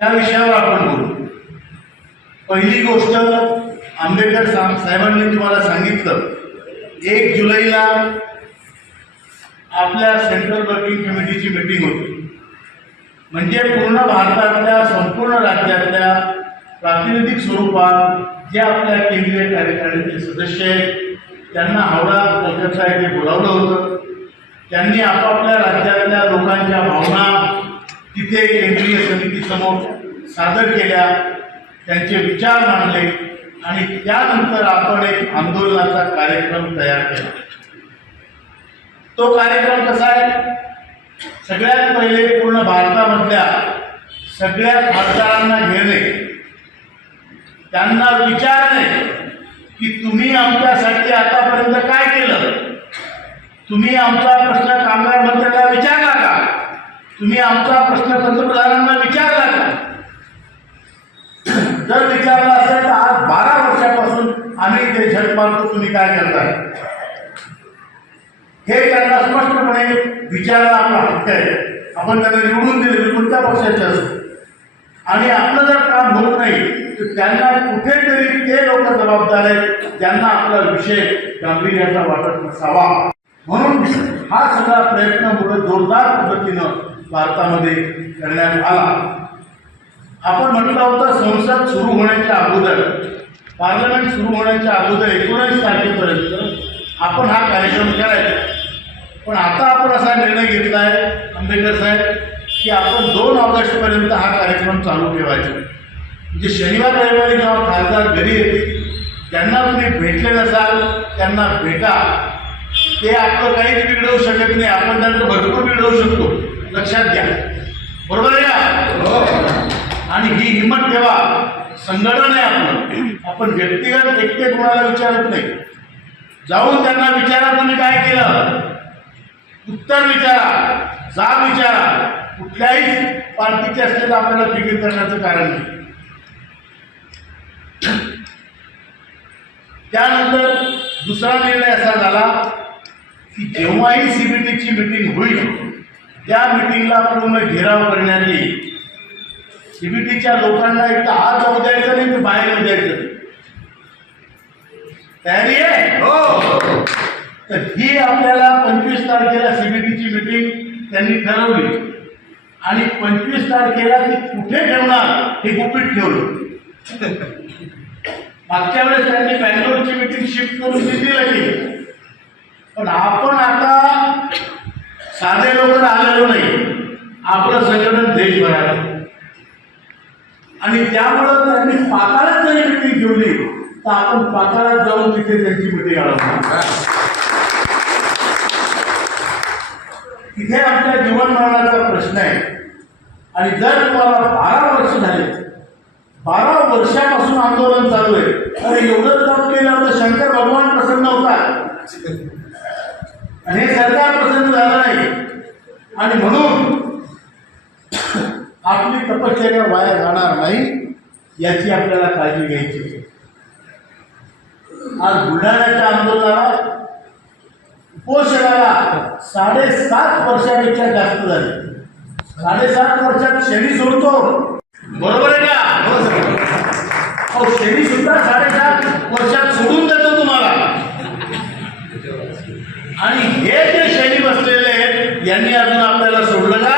त्या विषयावर आपण बोलू. पहिली गोष्ट, आंबेडकर साहेबांनी तुम्हाला सांगितलं 1 जुलैला आपल्या सेंट्रल वर्किंग कमिटीची मीटिंग होती. म्हणजे पूर्ण भारतातल्या संपूर्ण राज्यातल्या प्रातिनिधिक स्वरूपात जे आपल्या केंद्रीय कार्यकारिणीचे सदस्य आहेत त्यांना हावडा कलकत्ता येथे बोलावलं होतं. त्यांनी आपापल्या राज्यातल्या लोकांच्या भावना तिथे केंद्रीय समितीसमोर सादर केल्या, त्यांचे विचार मांडले आणि त्यानंतर आपण एक आंदोलनाचा कार्यक्रम तयार केला. तो कार्यक्रम कसा आहे? सगळ्यात पहिले पूर्ण भारतामधल्या सगळ्या खासदारांना घेणे, त्यांना विचारणे की तुम्ही आमच्यासाठी आतापर्यंत काय केलं? तुम्ही आमचा प्रश्न कामगार मंत्र्याला विचारला का? तुम्ही आमचा प्रश्न पंतप्रधानांना विचारला का? जर विचारला असेल तर आज 12 वर्षापासून आम्ही ते झट मारतो, तुम्ही काय करताय? हे त्यांना स्पष्टपणे विचारायला आपला हक्क आहे. आपण त्यांना निवडून दिले कोणत्या पक्षाचे असो, आणि आपलं जर काम होत नाही तर त्यांना कुठेतरी ते लोक जबाबदार आहेत ज्यांना आपला विषय गांभीर्याचा वाटत नसावा. म्हणून हा सगळा प्रयत्न पुढे जोरदार पद्धतीनं भारतामध्ये करण्यात आला. आपण म्हटलं होतं संसद सुरू होण्याच्या अगोदर, पार्लमेंट सुरू होण्याच्या अगोदर 19 तारखेपर्यंत आपण हा कार्यक्रम करायचा. पण आता आपण असा निर्णय घेतला आहे आंबेडकर साहेब की आपण 2 ऑगस्टपर्यंत हा कार्यक्रम चालू ठेवायचा. म्हणजे शनिवार रविवारी जेव्हा खासदार घरी येतील त्यांना तुम्ही भेटले नसाल त्यांना भेटा. ते आपलं काहीच बिघडवू शकत नाही, आपण त्यांचं भरपूर बिघडवू शकतो, लक्षात घ्या. बरोबर आहे का? आणि ही हिंमत ठेवा. संघटन आहे आपलं, आपण व्यक्तिगत एकटे कोणाला विचारत नाही. जाऊन त्यांना विचारा तुम्ही काय केलं, उत्तर विचारा, जाब विचारा. कुठल्याही पार्टीचे असलेलं आपल्याला फिकीर करण्याचं कारण नाही. त्यानंतर दुसरा निर्णय असा झाला की जेव्हाही सीबीटीची मीटिंग होईल त्या मीटिंगला पूर्ण घेराव करण्यात येईल. सीबीटीच्या लोकांना एक तर आत जाऊ द्यायचं नाही तर बाहेर येऊ द्यायचं नाही. तयारी आहे? हो. तर ही आपल्याला 25 तारखेला सीबीटीची मीटिंग त्यांनी ठरवली आणि 25 तारखेला ती कुठे ठेवणार हे गुपित ठेवलं. मागच्या वेळेस त्यांनी बँगलोरची मीटिंग शिफ्ट करून दिल्लीला केली. पण आपण आता साधे लोक आलेलो नाही, आपलं संघटन देशभरात, आणि त्यामुळं त्यांनी पाताळात जरी मीटिंग ठेवली तर आपण पाताळात जाऊन तिथे त्यांची मीटिंग आढळणार. तिथे आपल्या जीवन मरणाचा प्रश्न आहे. आणि जर तुम्हाला 12 वर्ष झाले, 12 वर्षापासून आंदोलन चालू आहे, अरे एवढं काम केलं तर शंकर भगवान प्रसन्न होतात आणि हे सरकार प्रसन्न झालं नाही. आणि म्हणून आपली तपश्चर्या वाया जाणार नाही याची आपल्याला काळजी घ्यायची. आज बुलढाण्याच्या आंदोलनाला, उपोषणाला 7.5 वर्षापेक्षा जास्त झाले. 7.5 वर्षात शेणी सोडतो, बरोबर आहे का? हो, शेणी सुद्धा 7.5 वर्षात सोडून देतो तुम्हाला. आणि हे जे शेणी बसलेले आहेत यांनी अजून आपल्याला सोडलं का?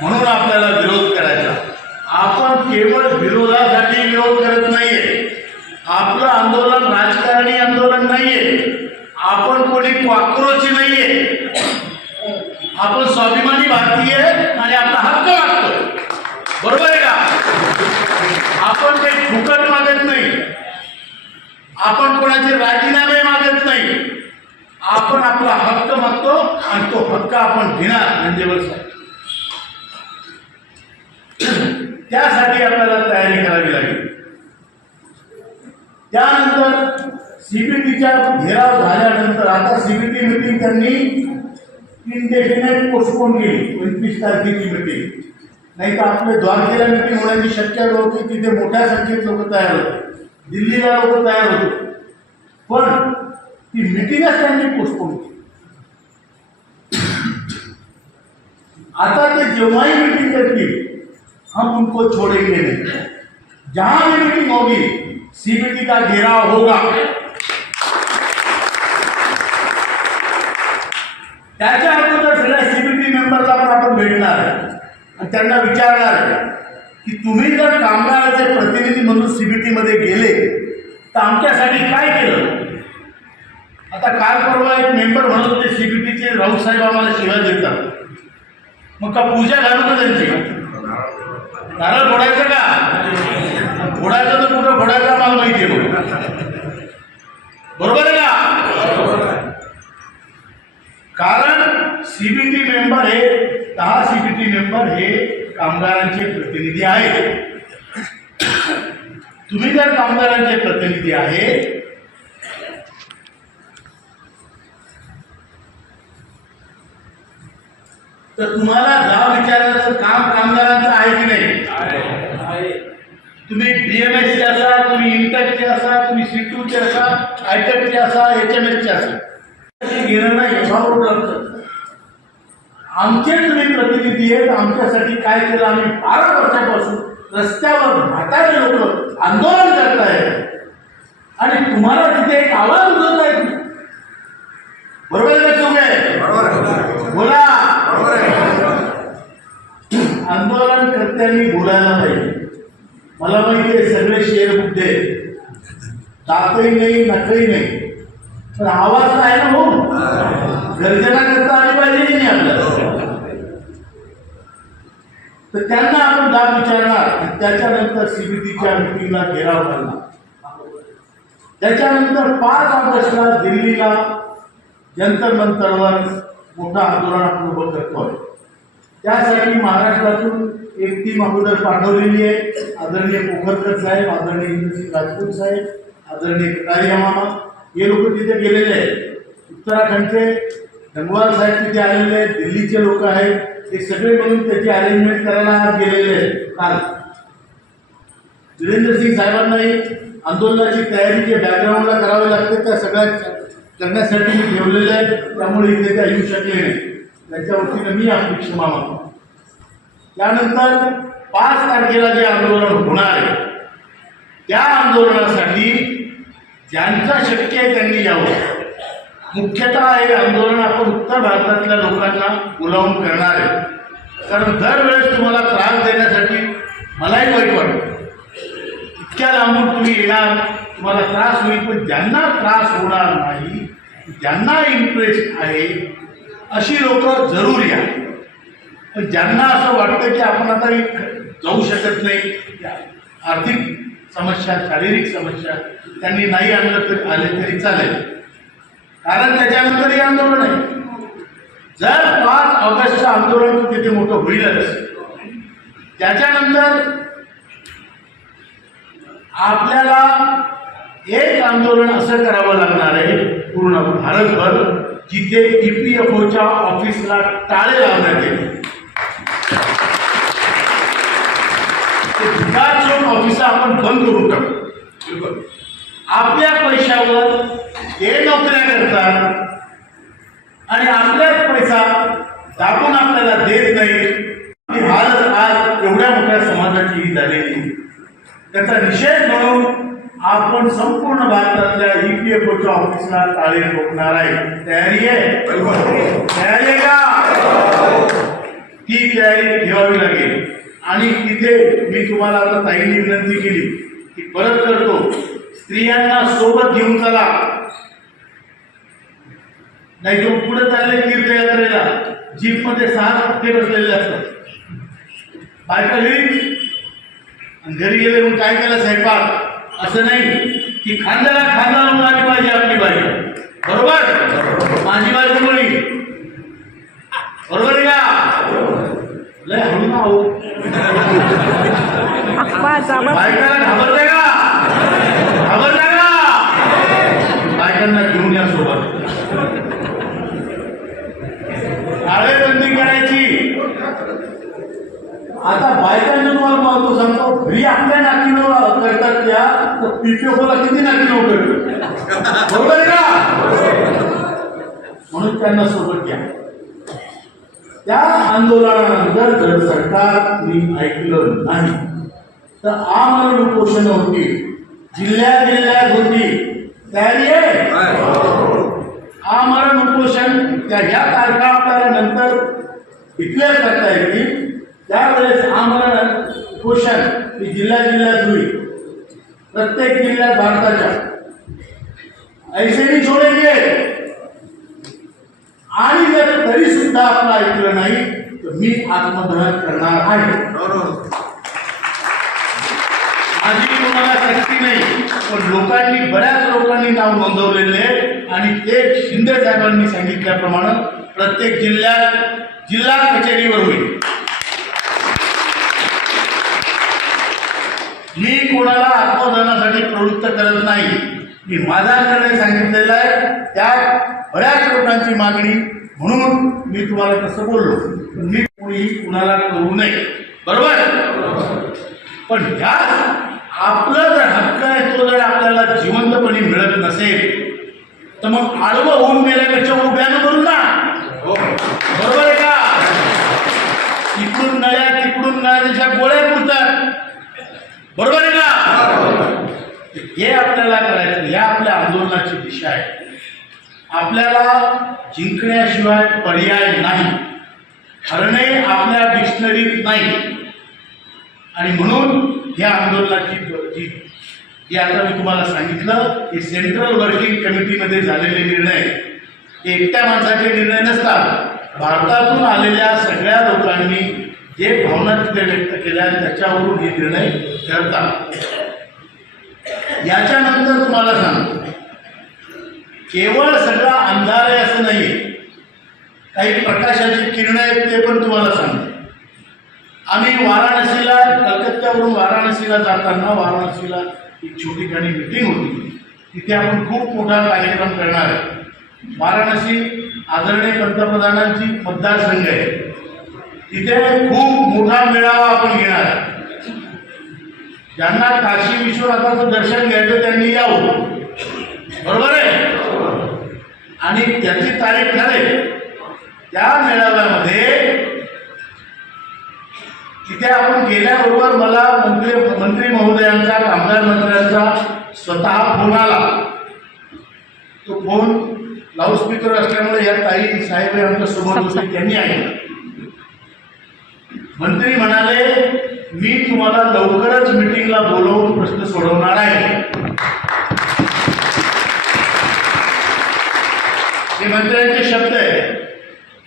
म्हणून आपल्याला विरोध करायचा. आपण केवळ विरोधासाठी विरोध करत नाहीये. आपलं आंदोलन राजकारणी आंदोलन नाहीये. आपण कोणी कॉक्रोची नाहीये. आपण स्वाभिमानी भारतीय आणि आपला हक्क मागतोय, बरोबर आहे का? आपण काही फुकट मागत नाही, आपण कोणाचे राजीनामे मागत नाही. आपण आपला हक्क मागतो आणि तो हक्क आपण घेणार. म्हणजे त्यासाठी आपल्याला तयारी करावी लागेल. त्यानंतर सीबीटीच्या घेराव झाल्यानंतर आता सीबीटी मीटिंग त्यांनी इनडेफिनेट पोस्टपोन केली. 25 तारखेची मीटिंग, नाही तर आपले द्वारकेला मीटिंग होण्याची शक्यता होती. तिथे मोठ्या संख्येत लोक तयार होते, दिल्लीला लोक तयार होते, पण ती मीटिंगच त्यांनी पोस्टपोन केली. आता ते जेव्हाही मीटिंग करतील हम उनको छोड़ेंगे नहीं। जहां भी मीटिंग होगी सीबीटी का घेराव होगा। त्याच्या अगोदर सगळ्या सीबीटी मेंबरला पण आपण भेटणार आहे आणि त्यांना विचारणार आहे की तुम्ही जर कामगाराचे प्रतिनिधी म्हणून सीबीटी मध्ये गेले तर आमच्यासाठी काय केलं। आता काल परवा एक मेंबर म्हणत होते सीबीटीचे, राऊत साहेब आम्हाला शिवाय देतात, मग का पूजा घालू का त्यांची? नारळ फोडायचं का? फोडायचं तर कुठं फोडायचं आम्हाला माहिती आहे, बरोबर आहे का? कारण सीबीटी मेंबर हे 10 सीबीटी मेंबर हे कामगारांचे प्रतिनिधी आहेत। तुम्ही जर कामगारांचे प्रतिनिधी आहे तर तुम्हाला गाव विचारण्याचं काम कामगारांचं आहे की नाही? तुम्ही बीएमएसचे असा, तुम्ही इंटकचे असा, तुम्ही सीटूचे असा, आयटकचे असा, एचएमएसचे असा, घेणं नाही याच्यावर लागतं। आमचे तुम्ही प्रतिनिधी आहेत, आमच्यासाठी काय केलं आम्ही 12 वर्षापासून रस्त्यावर म्हातारे लोक आंदोलन करतायत आणि तुम्हाला तिथे एक आवाज उठवत आहे, बरोबर आहे का? तुम्ही बोला, आंदोलनकर्त्यांनी बोलायला पाहिजे। मला माहिती आहे सगळे शेर बुद्धे, दातही नाही नखही नाही, पण आवाज आहे ना, हो गर्जना करता आली पाहिजे की नाही आपल्याला? तर त्यांना आपण दाब विचारणार आणि त्याच्यानंतर सीबीटीच्या मीटिंगला घेराव करणार। त्याच्यानंतर 5 ऑगस्टला दिल्लीला जंतर मंतरवर मोठं आंदोलन आपण उभं करतोय। त्यासाठी महाराष्ट्रातून एक टीम अगोदर पाठवलेली आहे। आदरणीय पोखरकर साहेब, आदरणीय इंद्रसिंग राजपूत साहेब, आदरणीय कटारिया मामा हे लोक तिथे गेलेले आहेत। उत्तराखंडचे गंगवार साहेब तिथे आलेले आहेत, दिल्लीचे लोक आहेत, हे सगळे मिळून त्याची अरेंजमेंट करायला आज गेलेले आहेत। काल वीरेंद्र सिंग साहेबांनाही आंदोलनाची तयारी जे बॅकग्राऊंडला करावी लागते त्या सगळ्या करण्यासाठी मी ठेवलेले आहे, त्यामुळे इथे त्या येऊ शकले नाही, त्यांच्या वतीने मी आपली क्षमा मागतो। त्यानंतर 5 तारखेला जे आंदोलन होणार आहे त्या आंदोलनासाठी ज्यांचं शक्य आहे त्यांनी यावं। मुख्यतः हे आंदोलन आपण उत्तर भारतातल्या लोकांना बोलावून करणार आहे, कारण दरवेळेस तुम्हाला त्रास देण्यासाठी मलाही वाईट वाटतं। इतक्या लांबून तुम्ही येणार, तुम्हाला त्रास होईल, पण ज्यांना त्रास होणार नाही, ज्यांना इंटरेस्ट आहे अशी लोक जरूर या। पण ज्यांना असं वाटतं की आपण आता जाऊ शकत नाही, आर्थिक समस्या, शारीरिक समस्या, त्यांनी नाही आणलं तरी आले तरी चालेल, कारण त्याच्यानंतर हे आंदोलन आहे। जर 5 ऑगस्टचं आंदोलन तिथे मोठं होईलच, त्याच्यानंतर आपल्याला एक आंदोलन असं करावं लागणार आहे पूर्ण भारतभर, जिथे EPFOच्या ऑफिसला टाळे लावण्यात येतील। भिकार चौक ऑफिस आपण बंद करून टाकू। आपल्या पैशावर ते नोकऱ्या करतात आणि आपल्याच पैसा दाबून आपल्याला देत नाही। हालत आज एवढ्या मोठ्या समाजाची ही झालेली, त्याचा निषेध म्हणून आपण संपूर्ण भारतातल्या EPFOच्या ऑफिसला टाळे ठोकणार आहे। तयारी आहे? तयारी आहे का? ती तयारी ठेवावी लागेल। आणि तिथे मी तुम्हाला आता ताईंनी विनंती केली की परत करतो, स्त्रियांना सोबत घेऊन चला, नाही तो पुढे चालले तीर्थयात्रेला जीपमध्ये 6 हप्ते बसलेले असतात, बायका घरी गेले म्हणून काय केलं स्वयंपाक, असं नाही की खांद्याला खांदा लावून आली पाहिजे आपली बाई, बरोबर? माझी बायको मुली, बरोबर आहे का? लय हळू ना हो, बायकांना घाबरताय का? घाबरताय का? बायकांना घेऊन या सोबत, टाळेबंदी करायची। आता बायकांना तुम्हाला महत्व सांगतो, घरी आपल्या नाकीनं करतात त्या, तर PPFOला किती नाकीनं करतात, बरोबर आहे का? म्हणून त्यांना सोबत घ्या। त्या आंदोलनानंतर जर सरकारने ऐकलं नाही तर आमरण उपोषण होती, जिल्ह्यात होती, तयारी आहे आमरण उपोषण. त्या ज्या तारखा आपल्याला नंतर डिक्लेअर करता येतील त्यावेळेस आमरण उपोषण ही जिल्ह्यात होईल, प्रत्येक जिल्ह्यात भारताच्या. ऐसे नहीं छोडेंगे. आणि जर तरी सुद्धा आपलं ऐकलं नाही तर मी आत्मदहन करणार आहे. माझी कोणाला शक्ती नाही, पण लोकांनी बऱ्याच लोकांनी नाव नोंदवलेले आणि ते शिंदे साहेबांनी सांगितल्याप्रमाणे प्रत्येक जिल्ह्यात जिल्हा कचेरीवर होईल. मी कोणाला आत्मदहनासाठी प्रवृत्त करत नाही. मी माझा निर्णय सांगितलेला आहे, त्यात बऱ्याच लोकांची मागणी म्हणून मी तुम्हाला तसं बोललो. मी कोणीही कुणाला करू नये, बरोबर. पण ह्या आपलं जर हक्क आहे तो जर आपल्याला जिवंतपणे मिळत नसेल तर मग आडवं होऊन गेल्यापेक्षा उभ्यानं करू ना, बरोबर आहे का. इकडून नळ्या तिकडून नळ्याच्या गोळ्या पुरतात, बरोबर आहे का. हे आपल्याला करायचं. या आपल्या आंदोलनाची दिशा आहे. आपल्याला जिंकण्याशिवाय पर्याय नाही. हरणे आपल्या डिक्शनरीत नाही. आणि म्हणून या आंदोलनाची जी आता मी तुम्हाला सांगितलं की सेंट्रल वर्किंग कमिटीमध्ये झालेले निर्णय हे एकट्या माणसाचे निर्णय नसतात. भारतातून आलेल्या सगळ्या लोकांनी जे भावना तिथे व्यक्त केल्या त्याच्यावरून हे निर्णय ठरतात. याच्यानंतर तुम्हाला सांगतो, केवळ सगळा अंधार आहे असं नाही, काही प्रकाशाची किरण आहेत ते पण तुम्हाला सांगतो. आम्ही वाराणसीला, कलकत्त्यावरून वाराणसीला जाताना वाराणसीला एक छोटी खाणी मीटिंग होती. तिथे आपण खूप मोठा कार्यक्रम करणार आहे. वाराणसी आदरणीय पंतप्रधानांची मतदारसंघ आहे. तिथे खूप मोठा मेळावा आपण घेणार आहे. ज्यांना काशी विश्वनाथाचं दर्शन घ्यायचं त्यांनी यावं, बरोबर आहे. आणि त्याची तारीख ठरेल. त्या मेळाव्यामध्ये तिथे आपण गेल्याबरोबर मला मंत्री महोदयांचा, कामगार मंत्र्यांचा स्वतः फोन आला. तो फोन लाऊडस्पीकर असल्यामुळे या ताई साहेब आमच्या समोर होते, त्यांनी ऐकलं. मंत्री म्हणाले, मी तुम्हाला लवकरच मीटिंगला बोलवून प्रश्न सोडवणार आहे. हे मंत्र्यांचे शब्द आहे.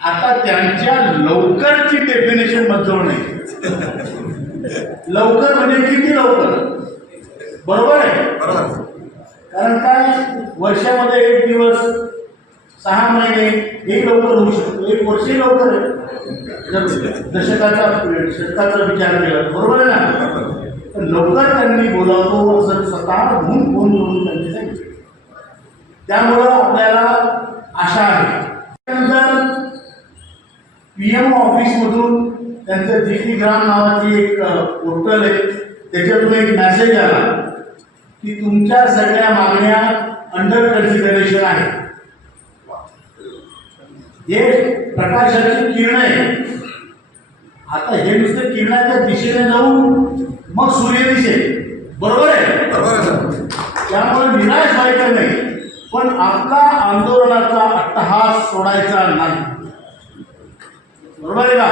आता त्यांच्या लवकरची डेफिनेशन मजवून नाही. लवकर म्हणजे किती लवकर, बरोबर आहे. कारण काय, वर्षामध्ये एक दिवस, 6 महिने हे लवकर होऊ शकतो. एक वर्षही लवकर आहे शतकाचा विचार केला, बरोबर आहे ना. तर लवकर त्यांनी बोलावतो असं स्वतः म्हणून फोन करून त्यांनी सांगितलं. त्यामुळं आपल्याला आशा आहे. त्यानंतर PM ऑफिसमधून त्यांचं GT ग्राम नावाची एक पोर्टल आहे, त्याच्यातून एक मेसेज आला की तुमच्या सगळ्या मागण्या अंडर कन्सिडरेशन आहे. हे प्रकाशाची किरण आहे. आता हे नुसतं किरणाच्या दिशेने जाऊन मग सूर्य दिसेल, बरोबर आहे. त्यामुळे निराश व्हायचं नाही, पण आपला आंदोलनाचा अट्टहास सोडायचा नाही, बरोबर आहे का.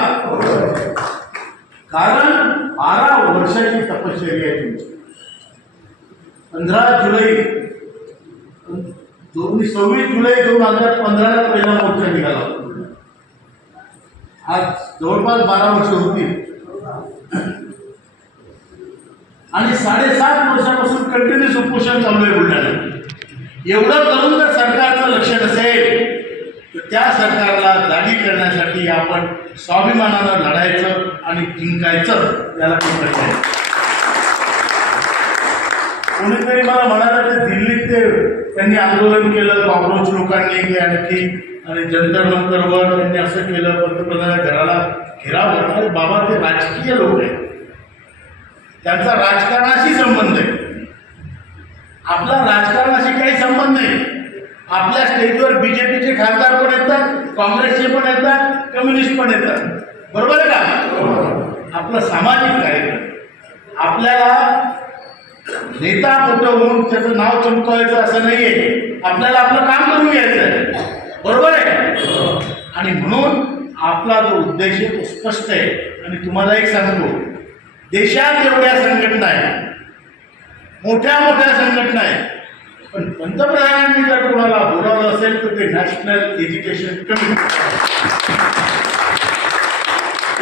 कारण 12 वर्षाची तपश्चर्या आहे तुमची. 15 जुलै 26 जुलै 2015 पहिला मोर्चा निघाला. आज जवळपास 12 वर्ष होतील आणि 7.5 वर्षापासून कंटिन्युअस उपोषण चालू आहे बुलढाण्यात. एवढं करून जर सरकारचं लक्ष नसेल तर त्या सरकारला जागी करण्यासाठी आपण स्वाभिमानानं लढायचं आणि जिंकायचं, याला किंमत आहे. कोणीतरी मला म्हणाला की दिल्लीत त्यांनी आंदोलन केलं, कॉक्रोच लोकांनी की आणखी, आणि जंतर मंतरवर त्यांनी असं केलं, पंतप्रधानाच्या घराला घेराव करणार. बाबा, ते राजकीय लोक आहेत, त्यांचा राजकारणाशी संबंध आहे. आपला राजकारणाशी काही संबंध नाही. आपल्या स्टेजवर BJPचे खासदार पण येतात, काँग्रेसचे पण येतात, कम्युनिस्ट पण येतात, बरोबर आहे का? आपलं सामाजिक कार्यक्रम, आपल्याला नेता मोठं होऊन त्याचं नाव चमकवायचं असं नाहीये, आपल्याला आपलं काम करून घ्यायचं आहे, बरोबर आहे? आणि म्हणून आपला जो उद्देश आहे तो स्पष्ट आहे. आणि तुम्हाला एक सांगतो, देशात एवढ्या संघटना आहेत, मोठ्या मोठ्या संघटना आहेत, पण पंतप्रधानांनी जर कोणाला बोलावलं असेल तर ते नॅशनल एज्युकेशन कमिटी.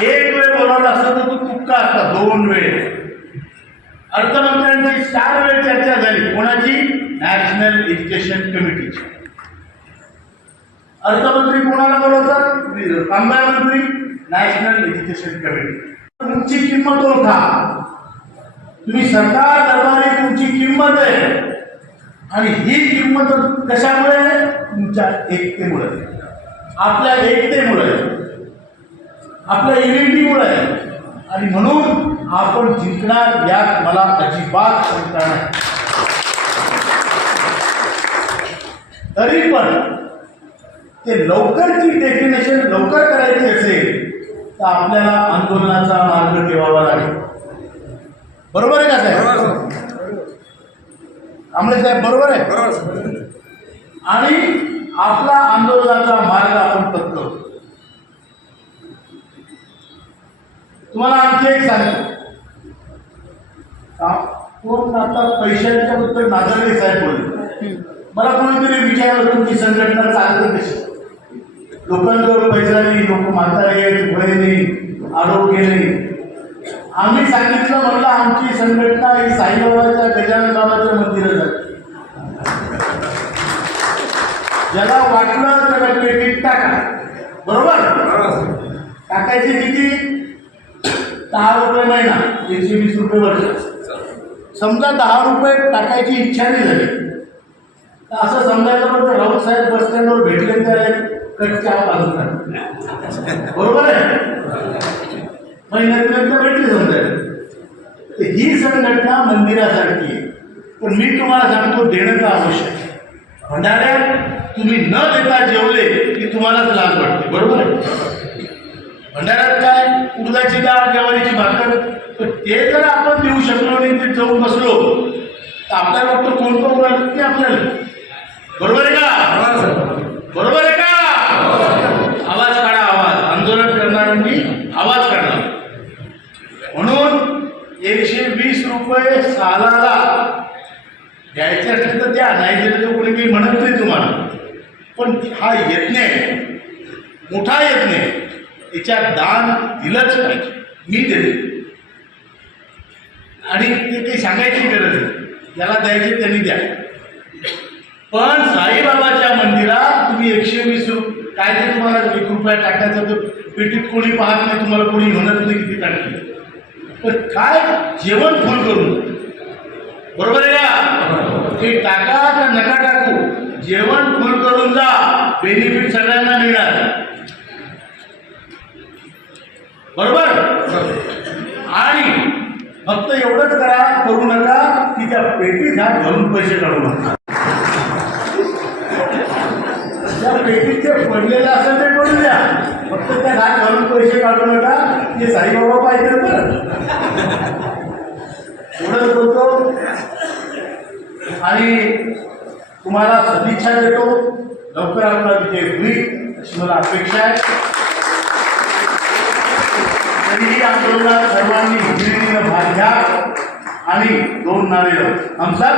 एक वेळ बोलावलं असतं तर तो तुक्का असता, 2 वेळ. अर्थमंत्र्यांची 4 वेळ चर्चा झाली. कोणाची? नॅशनल एज्युकेशन कमिटीची. अर्थमंत्री कोणाला बोलवतात? कामगार मंत्री. National education committee. तुमची किंमत ओळखा. तुम्ही सरकार दरबारी तुमची किंमत आहे, आणि ही किंमत कशामुळे? तुमच्या एकतेमुळे, आपल्या एकतेमुळे, आपल्या युनिटीमुळे. आणि म्हणून आपण जिंकणार यात मला अजिबात शंका नाही. तरी पण ते लवकरची डेफिनेशन लवकर करायची असेल तर आपल्याला आंदोलनाचा मार्ग ठेवावा लागेल, बरोबर आहे का साहेब? कांबळे साहेब, बरोबर आहे? आणि आपला आंदोलनाचा मार्ग आपण पत्करू. तुम्हाला आणखी एक सांगतो, कोण आता पैशांच्या बद्दल नागरिक साहेब बोलले. मला कोणीतरी विचारलं तुमची संघटना चालते कशी? लोकांजवळ पैसा नाही, लोक म्हातारे आहेत, वय नाही, आरोग्य नाही. आम्ही सांगितलं, म्हणलं आमची संघटना ही साईबाबाच्या गजानन बाबाच्या मंदिरात जाते. ज्याला वाटलं त्याला पेटीत टाका, बरोबर? टाकायचे किती? 10 रुपये महिना, 120 रुपये वर्ष. समजा 10 रुपये टाकायची इच्छा नाही झाली तर असं समजायला पण राऊत साहेब बस स्टँडवर भेटले त्या कटच्या बाजूला, बरोबर आहे? महिन्यापर्यंत भेटले समजायला. ही संघटना मंदिरासारखी आहे. पण मी तुम्हाला सांगतो, देणं का आवश्यक आहे. भंडाऱ्यात तुम्ही न देता जेवले की तुम्हालाच लाज वाटते, बरोबर आहे? भंडाऱ्यात काय? उडदाची डाळ, ज्वारीची भाकर. तर ते जर आपण देऊ शकलो नाही, ते जाऊन बसलो तर आपल्याला वाटतं कोणतं उडालं की आपल्याला, बरोबर आहे का? बरोबर आहे का? आवाज काढा, आवाज. आंदोलन करणाऱ्यांनी आवाज काढला. म्हणून 120 रुपये सालाला द्यायचे असले तर द्या, नाही दिलं तर कोणी काही म्हणत नाही तुम्हाला. पण हा यज्ञ आहे, मोठा यज्ञ आहे, याच्यात दान दिलंच पाहिजे. मी देते आणि ते काही सांगायची गरज नाही, ज्याला द्यायचे त्यांनी द्या. पण साईबाबाच्या मंदिरात तुम्ही 120 रुपये काय ते तुम्हाला 1 रुपया टाकायचं तर पेटीत कोणी पाहत नाही, तुम्हाला कोणी म्हणत नाही किती टाकली. पण काय जेवण फुल करून, बरोबर आहे का? ते टाका का नका टाकू, जेवण फुल करून जा, बेनिफिट सगळ्यांना मिळणार, बरोबर? आणि फक्त एवढंच करू नका की त्या पेटीत हात घालून पैसे काढू नका. त्या पेटीत जे पडलेलं असेल ते पडू द्या, फक्त त्या हात घालून पैसे काढू नका. ते साईबाबा पाहिजे तर एवढंच बोलतो आणि तुम्हाला सदिच्छा देतो. लवकर आपला विजय होईल अशी मला अपेक्षा आहे. तरीही आंदोलनात सर्वांनी हिमतीनं भाग घ्या आणि 2 नारे लावू. आमचा